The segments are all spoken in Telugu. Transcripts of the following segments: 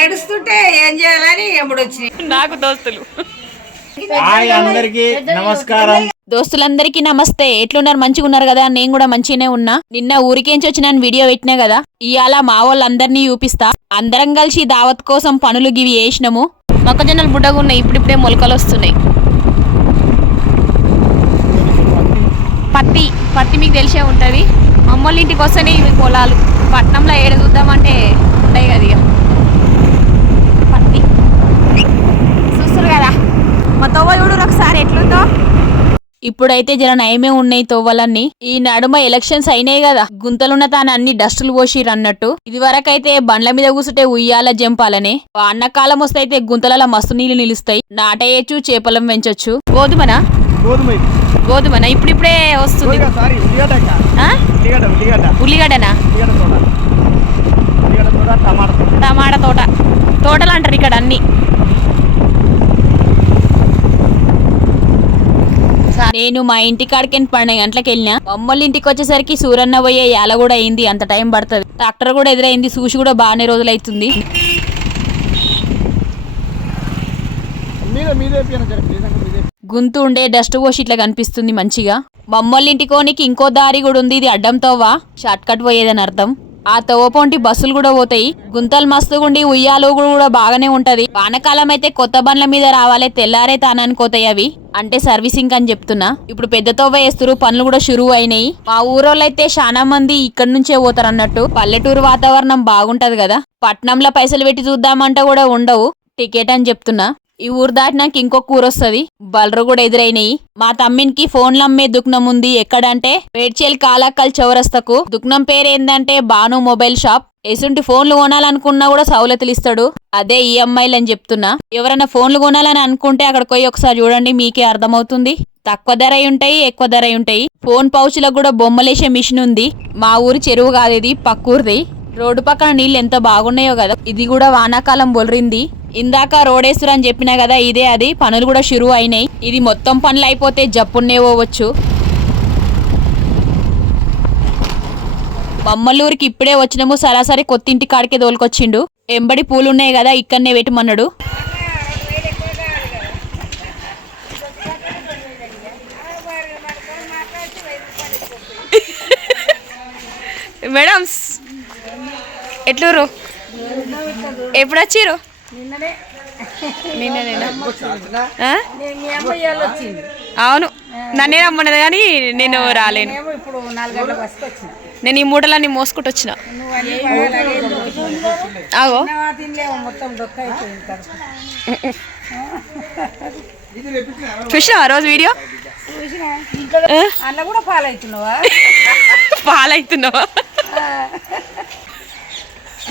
ఏడుస్తుంటే ఏం చేయాలని ఎప్పుడు వచ్చినాయి నాకు దోస్తులు. హాయ్ అందరికి నమస్కారం. దోస్తులందరికీ నమస్తే. ఎట్లున్నారు? మంచిగా ఉన్నారు కదా? నేను కూడా మంచిగానే ఉన్నా. నిన్న ఊరికేంచి వచ్చిన వీడియో పెట్టినా కదా? ఇవాళ మా వాళ్ళందరినీ చూపిస్తా. అందరం కలిసి దావత్ కోసం పనులు గివి వేసినాము మొక్కజొన్నలు బుడ్డగా ఉన్నాయి ఇప్పుడిప్పుడే మొలకలు వస్తున్నాయి. పత్తి. పత్తి మీకు తెలిసే ఉంటుంది. అమ్మోళ్ళ ఇంటికి వస్తేనే ఇవి పొలాలు. పట్నంలో ఏడ చూద్దామంటే ఉంటాయి కదా ఇక పత్తి చూస్తారు కదా మా తవ్వ చూడు ఒకసారి ఎట్లుందో. ఇప్పుడైతే జర నయమే ఉన్నాయి తోవలన్నీ ఈ నడుమ ఎలక్షన్స్ అయినాయి కదా. గుంతలున్న తాను అన్ని డస్టులు పోసిర్రు అన్నట్టు. ఇది వరకైతే బండ్ల మీద కూసుంటే ఉయ్యాల జంపాలనే. వానకాలం వస్తే అయితే గుంతలలో మస్తు నీళ్ళు నిలుస్తాయి. నాటేయచ్చు చేపలం పెంచొచ్చు. గోధుమనా. గోధుమనా? ఇప్పుడిప్పుడే వస్తుంది. ఉల్లిగడ్డనా? టమాటా తోట. తోటలు అంటారు ఇక్కడ అన్ని. నేను మా ఇంటి కాడికి పన్నెండు గంటలకు వెళ్ళినా అమ్మోళ్ళ ఇంటికి వచ్చేసరికి సూరన్న పోయే యాల కూడా అయింది అంత టైం పడుతుంది. ట్రాక్టర్ కూడా ఎదురైంది చూసి కూడా బాగానే అంకుల్ మీదే గుంతు ఉండే డస్ట్ వాష్ ఇట్లా కనిపిస్తుంది మంచిగా. మమ్మల్ని ఇంటికోనికి ఇంకో దారి కూడా ఉంది ఇది అడ్డం తోవ? షార్ట్ కట్ పోయేదని అర్థం. ఆ తోవ బస్సులు కూడా పోతాయి. గుంతలు మస్తుగుండి ఉయ్యాలు కూడా బాగానే ఉంటది. వానకాలం అయితే కొత్త బండ్ల మీద రావాలి తెల్లారే తాననుకోతాయి పోతాయి అవి. అంటే సర్వీసింగ్ అని చెప్తున్నా. ఇప్పుడు పెద్ద తోవ వేస్తురు పనులు కూడా షురువు అయినాయి. మా ఊరోళ్ళైతే చాలా మంది ఇక్కడ నుంచే పోతారు అన్నట్టు. పల్లెటూరు వాతావరణం బాగుంటది కదా. పట్నంలో పైసలు పెట్టి చూద్దామంటే కూడా ఉండవు. టికెట్ అని చెప్తున్నా. ఈ ఊరు దాటినాక ఇంకొక కూర వస్తుంది బలరు కూడా ఎదురైనాయి. మా తమ్మినికి ఫోన్లు అమ్మే దుక్నం ఉంది. ఎక్కడంటే పేడ్చేల్ కాలాకల్ చౌరస్తకు. దుక్నం పేరు ఏందంటే బాను మొబైల్ షాప్. ఎసుంటి ఫోన్లు కొనాలనుకున్నా కూడా సౌలతులు ఇస్తాడు అదే ఈఎంఐలు అని చెప్తున్నా. ఎవరైనా ఫోన్లు కొనాలని అనుకుంటే అక్కడికి పోయి ఒకసారి చూడండి మీకే అర్థమవుతుంది. తక్కువ ధర ఉంటాయి ఎక్కువ ధర ఉంటాయి. ఫోన్ పౌచ్లకు కూడా బొమ్మలేసే మిషన్ ఉంది. మా ఊరు చెరువు కాదు ఇది పక్కూరిది. రోడ్డు పక్కన నీళ్ళు ఎంత బాగున్నాయో కదా ఇది కూడా వానాకాలం బొలరింది. ఇందాక రోడేశ్వర్ అని చెప్పినా కదా ఇదే అది. పనులు కూడా షురు అయినాయి. ఇది మొత్తం పనులు అయిపోతే జప్పున్నే పోవచ్చు. మమ్మల్లూరికి ఇప్పుడే వచ్చినాము సరాసరి కొత్తింటి కాడికే తోలుకొచ్చిండు. ఎంబడి పూలున్నాయి కదా ఇక్కడనే పెట్టమన్నాడు మేడమ్స్ ఎట్లూరు ఎప్పుడు వచ్చిర్రు అవును. నన్నే రమ్మన్నది కానీ నేను రాలేను. ఇప్పుడు నాలుగు గంటల బస్కి వచ్చిన. నేను ఈ మూటలన్నీ మోసుకుంటూ వచ్చిన ఆగో. ఆ రోజు వీడియో? చూసినా. కూడా ఫాలో అవుతున్నావా పాలవుతున్నావా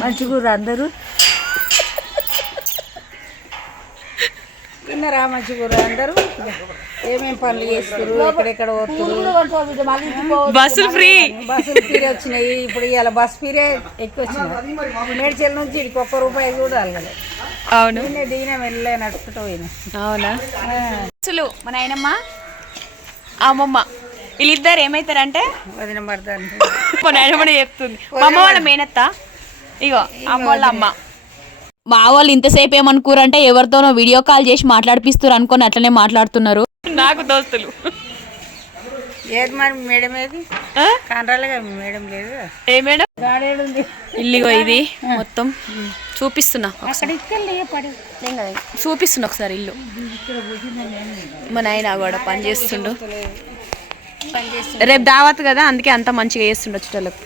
మంచిగురు అందరూ? తిన్నారా మంచిగురు అందరూ ఏమేం పనులు చేస్తారు ఎక్కడెక్కడ పోతున్నారు బస్సులు ఫ్రీ. బస్సులు ఫీరే వచ్చినాయి. ఇప్పుడు ఇవాళ బస్ ఫీరే ఎక్కువ వచ్చినాయి మేడ్చల్ నుంచి ఇక్కడికి ఒక్క రూపాయి కూడా అలగలేదు అవును. నిన్నే దిగిన వెళ్ళే పోయినా. అవునా? అసలు మా నాయనమ్మ అమ్మమ్మ వీళ్ళిద్దరు ఏమవుతారంటే వదిన పడతాను మా నాయనమ్మ చెప్తుంది. మా అమ్మ వాళ్ళ మేనత్త ఇగో అమ్మ వాళ్ళ అమ్మ. మా వాళ్ళు ఇంతసేపు ఏమనుకోరంటే ఎవరితోనో వీడియో కాల్ చేసి మాట్లాడిపిస్తారు అనుకొని అట్లనే మాట్లాడుతున్నారు. నాకు దోస్తులు. ఏది మరి మేడం ఏది? ఆ? కానరాలుగా మేడం లేదు. ఏ మేడం? ఇల్లిగో ఇది మొత్తం. చూపిస్తున్నా అక్కడ ఇక్కడే పడి. చూపిస్తున్నా ఒకసారి ఇల్లు. మా నాయన కూడా పని చేస్తుండు. రేపు దావత్ కదా అందుకే అంత మంచిగా చేస్తుండు వచ్చేటోళ్ళకు.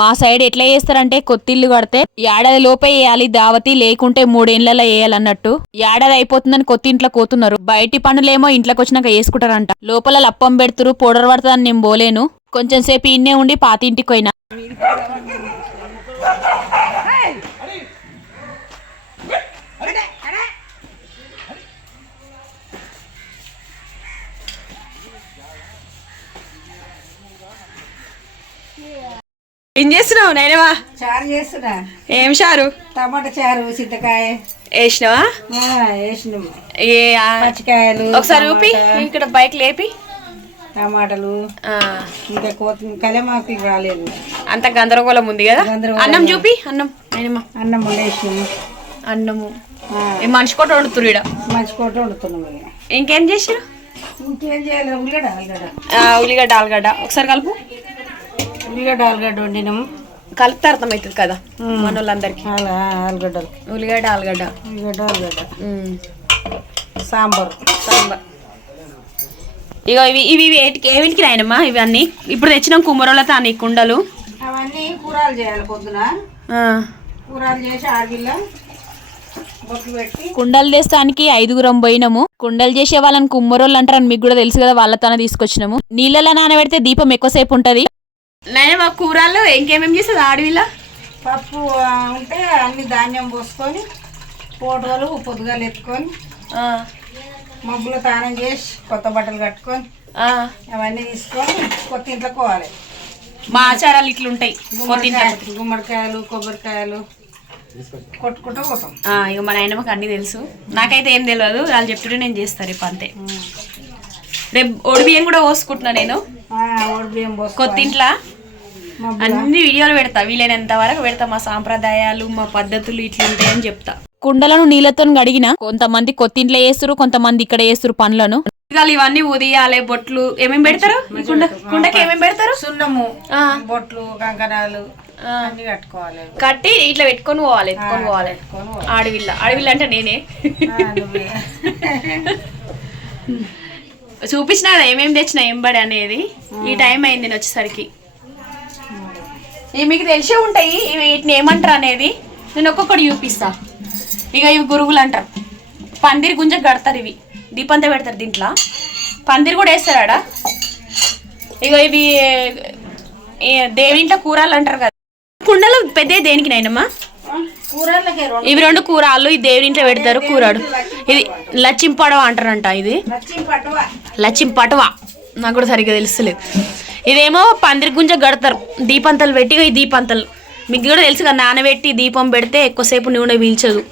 మా సైడ్ ఎట్లా చేస్తారంటే కొత్తిల్లు కడితే ఏడాది లోపే వేయాలి దావతి లేకుంటే మూడేళ్ళలో వేయాలన్నట్టు. ఏడాది అయిపోతుందని కొత్త ఇంట్లో కోతున్నారు. బయటి పనులేమో ఇంట్లోకి వచ్చినాక వేసుకుంటారంట. లోపల లప్పం పెడుతురు పౌడర్ పడుతుందని నేను పోలేను కొంచెం సేపు ఇన్నే ఉండి పాతింటికి పోయినా. ఏం చేస్తున్నావు నాయనవా? చారు చేస్తున్నా. ఏం షారు టమాటా చారు చింతకాయ. వేసినావా? ఆ, వేసినాం. ఏ పచ్చికాయలు ఒకసారి ఊపి. ఇక్కడ బైక్ లేపి. టమాటాలు. ఇంకా కొత్తిమీర కలమాకు రాలేదు. అంత గందరగోళం ఉంది కదా. అన్నం చూపి అన్నం. ఆయనమ్మ అన్నం వండేసినాము అన్నము. మనిషి కూడా వండుతురు ఈడ? మంచి కోట వండుతున్నాం ఇక. ఇంకేం చేసారు ఇంకేం చేయాలి? ఉల్లిగడ్డ ఆలుగడ్డ ఉల్లిగడ్డ ఆలుగడ్డ. ఒకసారి కలుపు. ఉల్లిగడ్డ ఆలుగడ్డ వండినాము. కలిపితే అర్థమవుతుంది కదా మన వాళ్ళందరికీ ఆలుగడ్డలు. ఉల్లిగడ్డ ఆలుగడ్డ. ఉల్లిగడ్డ ఆలుగడ్డ. సాంబార్. సాంబార్. ఇగో ఇవి ఇవి ఏటికి రాయనమ్మా ఇవన్నీ? ఇప్పుడు తెచ్చినాం కుమ్మరోళ్ళతో అన్ని కుండలు. అవన్నీ కూరలు చేయాలి పొద్దున. ఆ. కూరలు చేసి కుండలు తెస్తానికి ఐదుగురం పోయినాము. కుండలు చేసే వాళ్ళని కుమ్మరోళ్ళు అంటారని మీకు కూడా తెలుసు కదా వాళ్ళతోనే తీసుకొచ్చినాము. నీళ్ళలో నానబెడితే దీపం ఎక్కువసేపు ఉంటది. నేను మా కూరలు ఇంకేమేమి చేస్తుంది ఆడవిలా పప్పు ఉంటే అన్ని ధాన్యం పోసుకొని ఫోటోలు పొద్దుగాలు ఎత్తుకొని మబ్బులు తానం చేసి కొత్త బట్టలు కట్టుకొని అవన్నీ తీసుకొని కొత్త ఇంట్లో పోవాలి. మా ఆచారాలు ఇట్లుంటాయి గుమ్మడికాయ గుమ్మడికాయలు కొబ్బరికాయలు కొట్టుకుంటూ పోతాం. ఇక మా నాయనమ్మకి అన్నీ తెలుసు. నాకైతే ఏం తెలియదు వాళ్ళు చెప్తుంటే నేను చేస్తాను రేపు అంతే. రేపు ఒడి బియ్యం కూడా పోసుకుంటున్నా నేను. కొత్త ఇంట్లో? అన్ని వీడియోలు పెడతా. వీలైనంత వరకు పెడతా. మా సాంప్రదాయాలు మా పద్ధతులు ఇట్లుంటాయని చెప్తా. కుండలను నీళ్ళతో గడిగిన కొంతమంది కొత్తింట్లో వేస్తారు కొంతమంది ఇక్కడ వేస్తారు పండ్లను. ఇవన్నీ ఉదయాలే బొట్లు. ఏమేమి పెడతారు? కుండ కుండకి ఏమేమి పెడతారు? సున్నము ఆ. బొట్లు కంకణాలు అన్ని కట్టుకోవాలి. కట్టి ఇట్లా పెట్టుకొని పోవాలి ఎత్తుకొని పోవాలి. ఆడవిల్ల. ఆడవిల్ల అంటే నేనే. ఆ, నువ్వే. చూపించిన కదా ఏమేమి తెచ్చిన ఎంబడి అనేది. ఈ టైం అయింది నేను వచ్చేసరికి. ఇవి మీకు తెలిసే ఉంటాయి. ఇవి వీటిని ఏమంటారు అనేది నేను ఒక్కొక్కటి చూపిస్తా. ఇక ఇవి గురుగులు అంటారు. పందిరి గుంజ కడతారు ఇవి. దీపంతా పెడతారు దీంట్లో. పందిరి కూడా వేస్తారు ఆడ. ఇక ఇవి దేవింట్లో కూరలు అంటారు కదా. కుండలు పెద్ద దేనికి నైనమ్మా కూరలకే రెండు ఇవి రెండు కూరాలు ఈ దేవుని ఇంట్లో పెడతారు కూరాడు ఇది లచ్చింపడవ అంటారంట ఇది. నచ్చి పట్టువా లచ్చిం పటవా నాకు కూడా సరిగ్గా తెలుస్తలేదు. ఇదేమో పందిరి గుంజ గడతారు. దీపంతలు పెట్టి ఈ దీపంతలు. మీకు కూడా తెలుసు కదా నానబెట్టి దీపం పెడితే ఎక్కువసేపు నూనె పీల్చదు.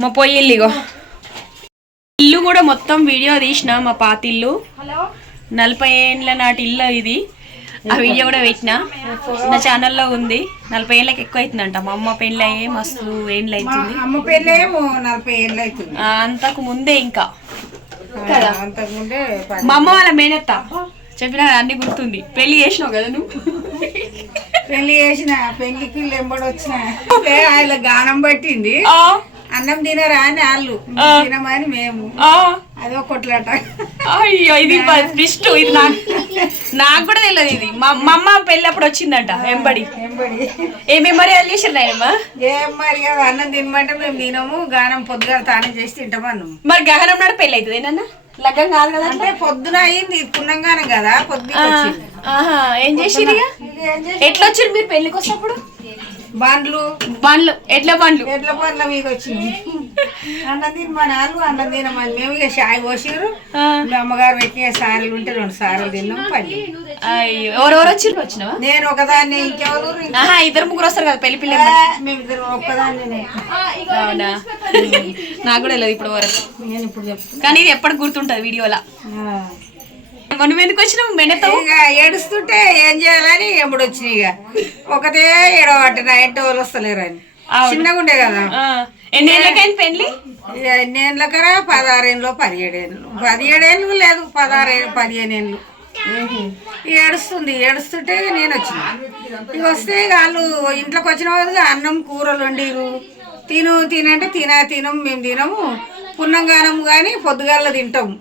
మా పొయ్యి ఇల్లు ఇగో. ఇల్లు కూడా మొత్తం వీడియో తీసిన మా పాత ఇల్లు. నలభై ఏళ్ళ నాటి ఇల్లు ఇది. ఆ వీడియో కూడా పెట్టిన. నా ఛానల్లో ఉంది. నలభై ఏళ్ళకి ఎక్కువ అవుతుందంట మా అమ్మ పెళ్ళి అయ్యే మస్తు ఏళ్ళు అవుతుంది అంతకు ముందే ఇంకా. అంతకుముందే. మా అమ్మ వాళ్ళ మేనత్త. చెప్పిన అన్ని గుర్తుంది. పెళ్ళి చేసినావు కదా నువ్వు? పెళ్ళి చేసిన పెళ్ళికి ఎంబడి వచ్చిన. ఆయన గానం పట్టింది. అన్నం తినరా అని వాళ్ళు తినమని మేము. అదో కొట్లాట. అయ్యో ఇది ట్విస్ట్ ఇది నాకు నాకు కూడా తెలియదు ఇది. మా అమ్మ పెళ్ళి అప్పుడు వచ్చిందంట ఎంబడి ఎంబడి ఏమేమి మరి అది ఆయనమ్మ ఏం మరి అన్నం తినమంటే మేము తినము గానం పొద్దుగా తానం చేసి తింటామన్నాము. మరి గహనం నాడు పెళ్ళి అవుతుంది ఏనన్నా? లగ్గం కాదు కదా అంటే పొద్దున అయింది పుణ్యంగానం కదా పొద్దున వచ్చింది. ఆహా ఏం చేసిరు ఏం ఎట్లా వచ్చారు మీరు పెళ్ళికి వచ్చినప్పుడు బండ్లు. బండ్లు ఎట్లా బండ్లు. ఎట్ల బండ్ల మీద వచ్చింది. అన్నం తినమని వాళ్ళు అన్నం తినమని మేము ఇక షాయి పోసిరు. మీ అమ్మగారు పెట్టిన సారీలు ఉంటే రెండు సారీలు తిన్నాం పని అయ్యో ఎవరెవరు వచ్చిరు వచ్చినావా? నేను ఒకదాన్ని ఇంకెవరు ఆహా ఇద్దరు ముగ్గురు వస్తారు కదా పెళ్ళి పిల్ల మేమిద్దరం ఒక్కదాన్ని అవునా? నాకు కూడా తెలియదు ఇప్పుడు వరకు. నేను ఇప్పుడు చెప్తాను కానీ ఇది ఎప్పటికి గుర్తుంటది వీడియోలో. ఆ. మనం ఎందుకు వచ్చినావు మెనతో ఇక ఏడుస్తుంటే ఏం చేయాలని ఎప్పుడు వచ్చినాయి ఇక. ఒకటే ఏడవట్టిన ఎంటి వాళ్ళు వస్తలేరు అని. చిన్నగా ఉండే కదా. ఎన్ని ఏళ్ళకైంది పెళ్ళి ఎన్ని ఏళ్ళకరా? పదహారేళ్ళు పదిహేడేళ్ళు. పదిహేడేళ్ళు లేదు పదహారు పదిహేను ఏళ్ళు ఏడుస్తుంది. ఏడుస్తుంటే నేను వచ్చిన. ఇక వస్తే వాళ్ళు ఇంట్లోకి వచ్చిన వాళ్ళు అన్నం కూరలు వండిరు. తిను తినంటే తిన తినం మేము తినము. పున్నంగానం కానీ పొద్దుగాల తింటాము.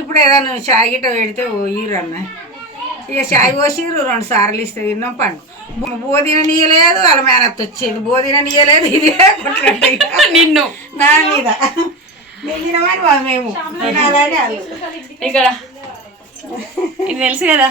ఇప్పుడు ఏదైనా చాయ్ పెడితే పోయిరు ఇక చాయ్ పోసిరు రెండు సార్లు ఇస్తే తిన్నాం పండు. బోధిన నీయలేదు వాళ్ళ మేనత్త వచ్చేది. బోధిన నీయలేదు ఇది. నిన్ను. నా మీద. మేము. తినాలని ఇక్కడ ఇది తెలుసు కదా.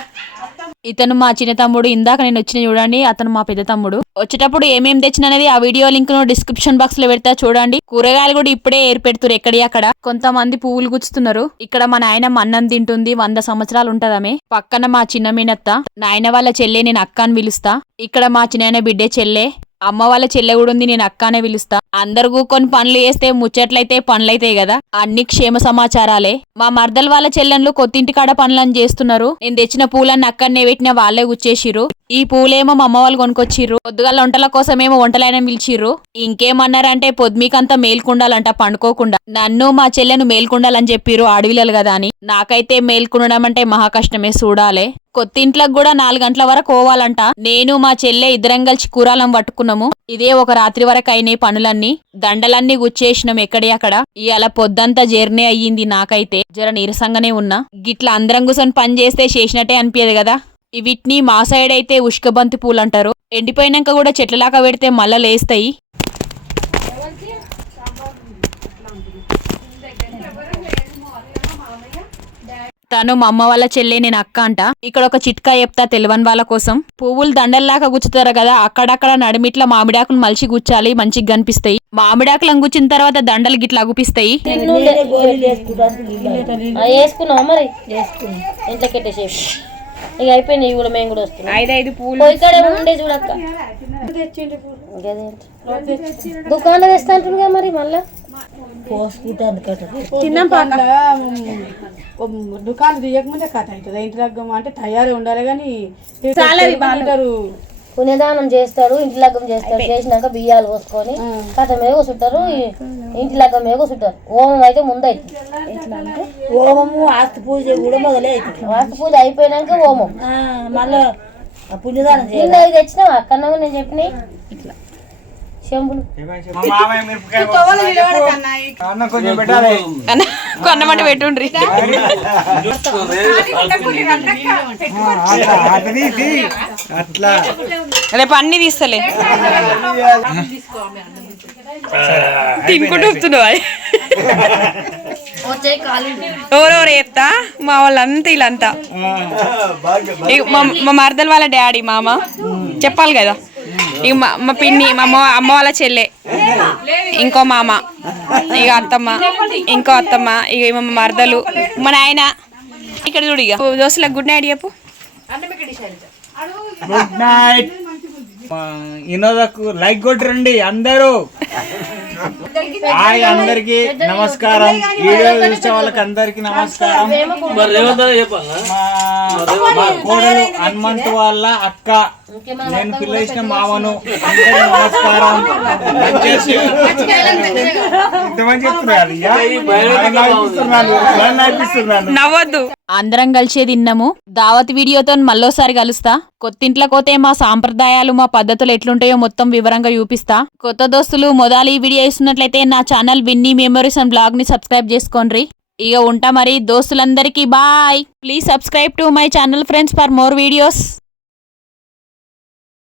ఇతను మా చిన్న తమ్ముడు ఇందాక నేను వచ్చిన చూడండి అతను మా పెద్ద తమ్ముడు. వచ్చేటప్పుడు ఏమేం తెచ్చిన అనేది ఆ వీడియో లింక్ను డిస్క్రిప్షన్ బాక్స్లో పెడతా చూడండి. కూరగాయలు కూడా ఇప్పుడే ఏర్పెడుతున్నారు ఎక్కడి అక్కడ. కొంతమంది పువ్వులు గుచ్చుతున్నారు. ఇక్కడ మా నాయనమ్మ అన్నం తింటుంది వంద సంవత్సరాలు ఉంటదామే. పక్కన మా చిన్న మీనత్త నాయన వాళ్ళ చెల్లె నేను అక్క అని పిలుస్తా. ఇక్కడ మా చిన్న బిడ్డే చెల్లె అమ్మ వాళ్ళ చెల్లె కూడా ఉంది నేను అక్క అనే పిలుస్తా. అందరు కొన్ని పనులు చేస్తే ముచ్చట్లయితే పనులైతాయి కదా. అన్ని క్షేమ సమాచారాలే. మా మర్దల వాళ్ళ చెల్లెన్లు కొత్తింటి కాడ పనులను చేస్తున్నారు. నేను తెచ్చిన పూలన్నీ అక్కడనే పెట్టిన వాళ్ళే గుచ్చేసిర్రు. ఈ పూలేమో మా అమ్మ వాళ్ళు కొనుకొచ్చిర్రు పొద్దుగాల వంటల కోసమేమో వంటలైన పిలిచిర్రు. ఇంకేమన్నారంటే పొద్దుమీకంతా మేల్కుండాలంట పండుకోకుండా. నన్ను మా చెల్లెను మేల్కుండాలని చెప్పిర్రు అడవిలలు కదా అని. నాకైతే మేల్కొండడం అంటే మహా కష్టమే చూడాలే కొత్తింట్లకు కూడా నాలుగు గంటల వరకు పోవాలంట నేను మా చెల్లె ఇద్దరం కలిసి కూరాలం పట్టుకున్నాము. ఇదే ఒక రాత్రి వరకు అయినాయి పనులన్నీ. దండలన్నీ గుచ్చేసినాం ఎక్కడి అక్కడ? ఇవాళ పొద్దంతా జర్నీ అయ్యింది నాకైతే. జర నీరసంగానే ఉన్నా. గిట్ల అందరం కూసని పని చేస్తే చేసినట్టే అనిపించదు కదా? వీటిని మా సైడ్ అయితే ఉష్కబంతి పూలు అంటారు ఎండిపోయినాక కూడా చెట్లలాగా పెడితే మళ్ళా లేస్తాయి. తను మా అమ్మ వాళ్ళ చెల్లె నేను అక్క అంట. ఇక్కడ ఒక చిట్కా చెప్తా తెలియని వాళ్ళ కోసం. పువ్వులు దండల్లాగా గుచ్చుతారు కదా అక్కడక్కడ నడిమిట్ల మామిడాకులు మలిచి గుచ్చాలి మంచిగా కనిపిస్తాయి. మామిడాకులను గుచ్చిన తర్వాత దండలు గిట్లా అగుపిస్తాయి. ఆ, వేసుకున్నావా మరి? ఇంట్లో కెట్టేసేపు ఇక అయిపోయింది ఇవి కూడా మేము కూడా వస్తున్నాం. ఐదు ఐదు పూలు పోయి ఇక్కడ ఉండే చూడక్క గదేంటి. దుకాణంలో తెస్తా అంటుందిగా మరి మళ్ళా? దుకాణం తీయకముందే కథ అవుతుంది. ఇంటి లగ్గం అంటే తయారీ ఉండాలి కానీ అంటారు పుణ్యదానం చేస్తాడు ఇంటి లగ్గం చేస్తాడు చేసినాక బియ్యాలు పోసుకొని కథ మీద కూర్చుంటారు ఇంటి లగ్గం మీద కూర్చుంటారు ఓమం అయితే ముందు అవుతుంది ఓమము ఆస్తి పూజ కూడా మొదలే అవుతుంది వాస్తు పూజ అయిపోయినాక ఓమం మళ్ళా పుణ్యదానం నిన్న ఇది తెచ్చినావా? అక్కడన్నా నేను చెప్పిన ఇట్లా. చెంబులు. కొన్నమాట పెట్టుండ్రి. రేపు అన్ని తీస్తలే. తినుకుంటూ వస్తున్నావా? ఎవరెవరు చెప్తా? మా వాళ్ళంతా వీళ్ళంతా. మా మరదల వాళ్ళ డాడీ మామ. చెప్పాలి కదా. ఇక మా మా పిన్ని మా అమ్మ అమ్మ వాళ్ళ చెల్లె. ఇంకో మామ ఇక అత్తమ్మ ఇంకో అత్తమ్మ ఇక మా మరదలు మా నాయన. ఇక్కడ చూడు ఇక. దోస్తులకు గుడ్ నైట్ చెప్పు. గుడ్ నైట్ వినోదకు లైక్ కొట్టరండి అందరూ. హాయ్ అందరికి నమస్కారం. వీడియో చూసే వాళ్ళకి అందరికి నమస్కారం. మా కోడలు హనుమంత్ వాళ్ళ అక్క. నేను పిలిచిన మామను అందరికీ నమస్కారం. ఇంతమంది చెప్తున్నారు. నవ్వద్దు. అందరం కలిసే తిన్నాము. దావత్ వీడియోతో మళ్ళోసారి కలుస్తా. కొత్తింట్ల కోతే మా సాంప్రదాయాలు మా పద్ధతులు ఎట్లుంటాయో మొత్తం వివరంగా చూపిస్తా. కొత్త దోస్తులు మొదలు ఈ వీడియో ఇస్తున్నట్లయితే నా ఛానల్ విన్నీ మెమరీస్ అండ్ బ్లాగ్ని సబ్స్క్రైబ్ చేసుకోండి. ఇక ఉంటా మరి దోస్తులందరికీ bye. Please subscribe to my channel friends for more videos.